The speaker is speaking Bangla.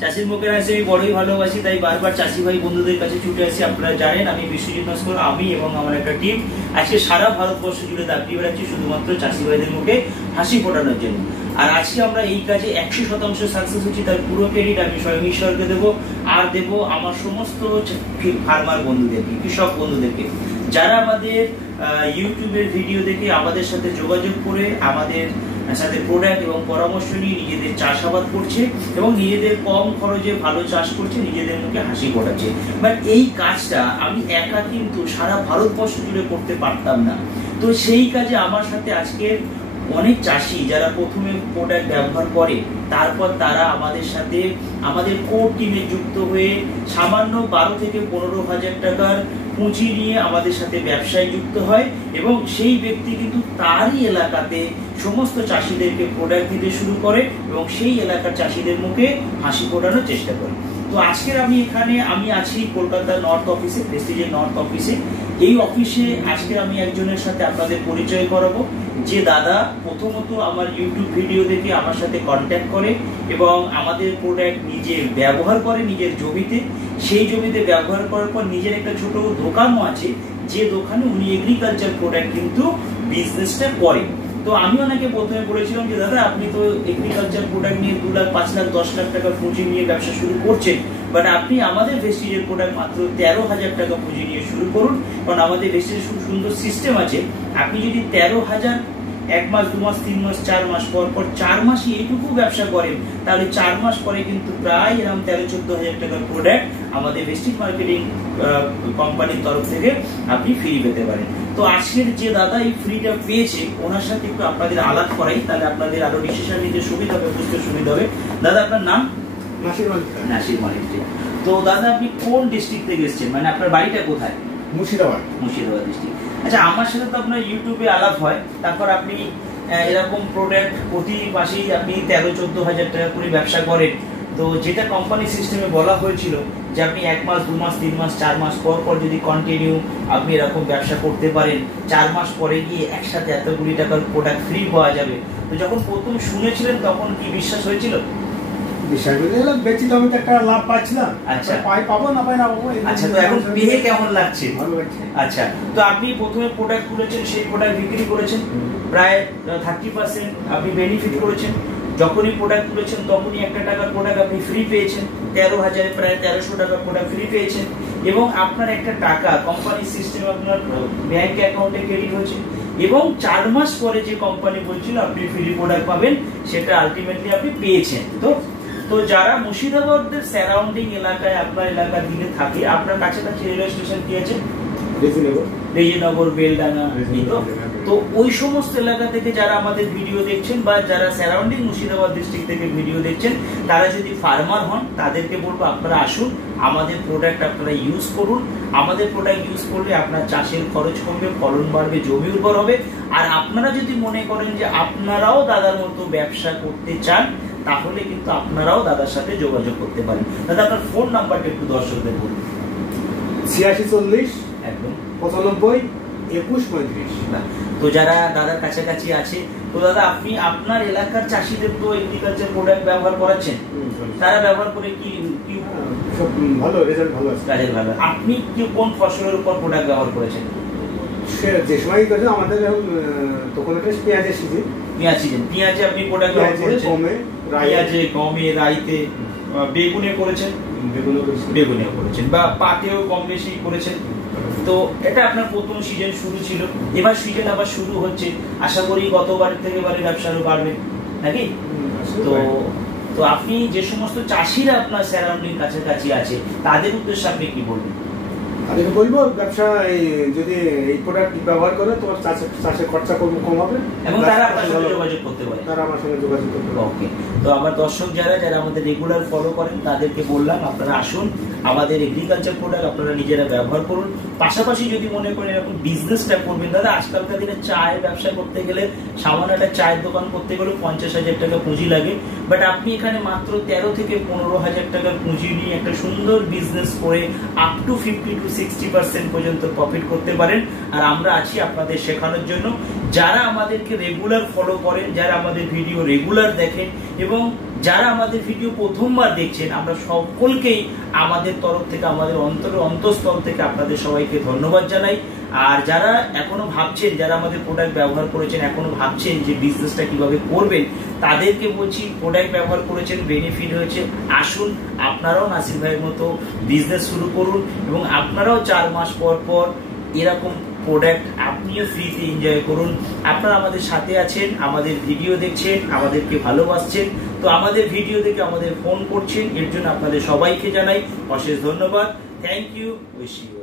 চাষির মুখের হাসি আমি বড়ই ভালোবাসি, তাই বারবার চাষি ভাই বন্ধুদের কাছে ছুটে আসি। আপনারা জানেন আমি বিশ্বজিৎ নস্কর, আমি এবং আমার একটা টিম আজকে সারা ভারতবর্ষ জুড়ে দাপড়ি বেড়াচ্ছি শুধুমাত্র চাষি ভাইদের মুখে হাসি ফোটানোর জন্য। আর আজকে আমরা এই কাজে 100% সাকসেস হচ্ছি, তার পুরো ক্রেডিট আমি স্বয়ং ঈশ্বরকে দেবো, আর দেবো আমার সমস্ত ফার্মার বন্ধুদেরকে, কৃষক বন্ধুদেরকে, যারা আমাদের ইউটিউবের ভিডিও দেখে আমাদের সাথে যোগাযোগ করে আমাদের সাথে প্রোডাক্ট এবং পরামর্শ নিয়ে নিজেদের চাষাবাদ করছে এবং নিজেদের কম খরচে ভালো চাষ করছে, নিজেদের মুখে হাসি ফোটাচ্ছে। বাট এই কাজটা আমি একা কিন্তু সারা ভারতবর্ষ জুড়ে করতে পারতাম না। তো সেই কাজে আমার সাথে আজকে অনেক চাষি যারা প্রথমে প্রোডাক্ট ব্যবহার করে, তারপর তারা আমাদের সাথে আমাদের কোর টিমে যুক্ত হয়ে সামান্য 12 থেকে 15,000 টাকার পুঁজি নিয়ে আমাদের সাথে ব্যবসায় যুক্ত হয় এবং সেই ব্যক্তি কিন্তু তারই এলাকাতে সমস্ত চাষিদেরকে প্রোডাক্ট দিতে শুরু করে এবং সেই এলাকার চাষিদের মুখে হাসি ফোটানোর চেষ্টা করে। তো আজকের আমি আছি কলকাতার নর্থ অফিসে, প্রেস্টিজের নর্থ অফিসে। এই অফিসে আজকে আমি একজনের সাথে আপনাদের পরিচয় করাবো, যে দাদা প্রথমত আমার ইউটিউব ভিডিও দেখে আমার সাথে কন্ট্যাক্ট করে এবং আমাদের প্রোডাক্ট নিজে ব্যবহার করে নিজের জমিতে। সেই জমিতে ব্যবহার করার পর নিজের একটা ছোট দোকানও আছে, যে দোকানে উনি এগ্রিকালচার প্রোডাক্ট কিন্তু বিজনেসটা করে। তো আমি ওনাকে প্রথমে বলেছিলাম যে দাদা আপনি তো এগ্রিকালচার প্রোডাক্ট নিয়ে 2 লাখ 5 লাখ 10 লাখ টাকা পুঁজি নিয়ে ব্যবসা শুরু করছেন, বাট আপনি আমাদের ভেস্টিজের প্রোডাক্ট মাত্র 13,000 টাকা পুঁজি নিয়ে শুরু করুন, কারণ আমাদের ভেস্টিজের খুব সুন্দর সিস্টেম আছে। আপনি যদি 13,000 1 মাস 2 মাস 3 মাস 4 মাস পর 4 মাসই এইটুকু ব্যবসা করেন, তাহলে 4 মাস পরে কিন্তু প্রায় এরকম 13-14,000 টাকার প্রোডাক্ট আমাদের ভেস্টিজ মার্কেটিং কোম্পানির তরফ থেকে আপনি ফ্রি পেতে পারেন। তো আজকের যে দাদা এই ফ্রিটা পেয়েছে, ওনার সাথে একটু আপনাদের আলাপ করাই, তাহলে আপনাদের আরো ডিসিশন নিতে সুবিধা হবে, বুঝতে সুবিধা হবে। দাদা আপনার নাম? নাসির মালিক। তো দাদা আপনি কোন ডিস্ট্রিক্ট থেকে এসেছেন, মানে আপনার বাড়িটা কোথায়? মুর্শিদাবাদ ডিস্ট্রিক্ট। আচ্ছা, আমার সাথে তো আপনার ইউটিউবে আলাপ হয়, তারপর আপনি এরকম প্রোডাক্ট প্রতি মাসেই আপনি 13-14,000 টাকা করে ব্যবসা করেন। তো যেটা কোম্পানি সিস্টেমে বলা হয়েছিল যে আপনি 1 মাস 2 মাস 3 মাস 4 মাস পর যদি কন্টিনিউ আপনি এরকম ব্যবসা করতে পারেন, 4 মাস পরে গিয়ে একসাথে এতগুলি টাকার প্রোডাক্ট ফ্রি পাওয়া যাবে। তো যখন প্রথম শুনেছিলেন তখন কি বিশ্বাস হয়েছিল? লাভ পাচ্ছিলাম। আচ্ছা, পাবো না পাই না পাবো। আচ্ছা, তো এখন পেয়ে কেমন লাগছে? ভালো লাগছে। আচ্ছা, তো আপনি প্রথমে প্রোডাক্ট খুলেছেন, সেই প্রোডাক্ট বিক্রি করেছেন, প্রায় 30% আপনি বেনিফিট করেছেন। যখনই প্রোডাক্ট তুলেছেন তখনই 1 টাকার প্রোডাক্ট আপনি ফ্রি পেয়েছেন, 13,000 প্রায় 1300 টাকার প্রোডাক্ট ফ্রি পেয়েছেন এবং আপনার একটা টাকা কোম্পানি সিস্টেমে আপনার ব্যাংক অ্যাকাউন্টে ক্রেডিট হয়েছে এবং 4 মাস পরে যে কোম্পানি বলছিল আপনি ফ্রি প্রোডাক্ট পাবেন, সেটা আলটিমেটলি আপনি পেয়েছেন। তো যারা মুর্শিদাবাদের সারাউন্ডিং এলাকায় আপনার এলাকার দিকে থাকে, আপনার কাছাকাছি রেলওয়ে স্টেশন কি আছে? রেজিনগর, বেলডাঙ্গা। তো ওই সমস্ত এলাকা থেকে যারা আমাদের ভিডিও দেখছেন বা যারা সারাউন্ডিং মুর্শিদাবাদ ডিস্ট্রিক্ট থেকে ভিডিও দেখছেন, তারা যদি ফার্মার হন তাদেরকে বলবো আপনারা আসুন, আমাদের প্রোডাক্ট আপনারা ইউজ করুন। আমাদের প্রোডাক্ট ইউজ করলে আপনার চাষের খরচ কমবে, ফলন বাড়বে, জমি উর্বর হবে। আর আপনারা যদি মনে করেন যে আপনারাও দাদার মতো ব্যবসা করতে চান, তাহলে কিন্তু আপনারাও দাদার সাথে যোগাযোগ করতে পারেন। দাদা আপনার ফোন নাম্বারটা একটু দর্শকদের বলুন। 8640 একদম 95 21 35। তো যারা দাদার কাছাকাছি আছে, তো দাদা আপনি আপনার এলাকার চাষিদের তো এগ্রিকালচার প্রোডাক্ট ব্যবহার করাচ্ছেন, তারা ব্যবহার করে কি সব ভালো রেজাল্ট ভালো আছে, কাজের ভালো। আপনি কি কোন ফসলের উপর প্রোডাক্ট ব্যবহার করেছেন? যে সময় করেছেন আমাদের তখন একটা পেঁয়াজের সিজন, পেঁয়াজে আপনি প্রোডাক্ট ব্যবহার করেছেন, পেঁয়াজে, গমে, রাইতে, বেগুনে করেছেন, বেগুনেও করেছেন বা পাটেও কম বেশি করেছেন। তো এটা আপনার প্রথম সিজন শুরু ছিল, এবার সিজন আবার শুরু হচ্ছে, আশা করি গতবার থেকে এবারে ব্যবসা আরো বাড়বে নাকি? তো আপনি যে সমস্ত চাষিরা আপনার সারাউন্ডিং কাছাকাছি আছে তাদের উদ্দেশ্যে আপনি কি বলবেন? তাদেরকে বলবো ব্যবসা যদি এই প্রোডাক্ট ব্যবহার করে তোমার চাষের খরচা কম হবে এবং তারা আপনার সাথে যোগাযোগ করতে পারে, তারা আমার সঙ্গে যোগাযোগ করতে পারে। ওকে, তো আমার দর্শক যারা আমাদের রেগুলার ফলো করেন তাদেরকে বললাম আপনারা আসুন, আমাদের এগ্রিকালচার প্রোডাক্ট আপনারা নিজেরা ব্যবহার করুন। পাশাপাশি যদি মনে করেন এরকম বিজনেসটা করবেন, দাদা আজকালকার দিনে চায়ের ব্যবসা করতে গেলে, সামান্য একটা চায়ের দোকান করতে গেলে 50,000 টাকা পুঁজি লাগে, বাট আপনি এখানে মাত্র 13 থেকে 15,000 টাকার পুঁজি নিয়ে একটা সুন্দর বিজনেস করে আপ টু 50 to 60% পর্যন্ত প্রফিট করতে পারেন। আর আমরা আছি আপনাদের শেখানোর জন্য। যারা আমাদেরকে রেগুলার ফলো করেন, যারা আমাদের ভিডিও রেগুলার দেখেন এবং যারা আমাদের ভিডিও প্রথমবার দেখছেন, আমরা সকলকেই আমাদের তরফ থেকে, আমাদের অন্তঃস্থল থেকে আপনাদের সবাইকে ধন্যবাদ জানাই। আর যারা এখনো ভাবছেন, যারা আমাদের প্রোডাক্ট ব্যবহার করেছেন, এখনো ভাবছেন যে বিজনেসটা কিভাবে করবেন, তাদেরকে বলছি প্রোডাক্ট ব্যবহার করেছেন, বেনিফিট হয়েছে, আসুন আপনারাও নাসির ভাইয়ের মতো বিজনেস শুরু করুন এবং আপনারাও 4 মাস পর পর এরকম প্রোডাক্ট আপনিও ফ্রিতে এনজয় করুন। আপনারা আমাদের সাথে আছেন, আমাদের ভিডিও দেখছেন, আমাদেরকে ভালোবাসছেন, তো আমাদের ভিডিও দেখে আমাদের ফোন করছেন, এর জন্য আপনাদের সবাইকে জানাই অশেষ ধন্যবাদ। Thank you, wish you.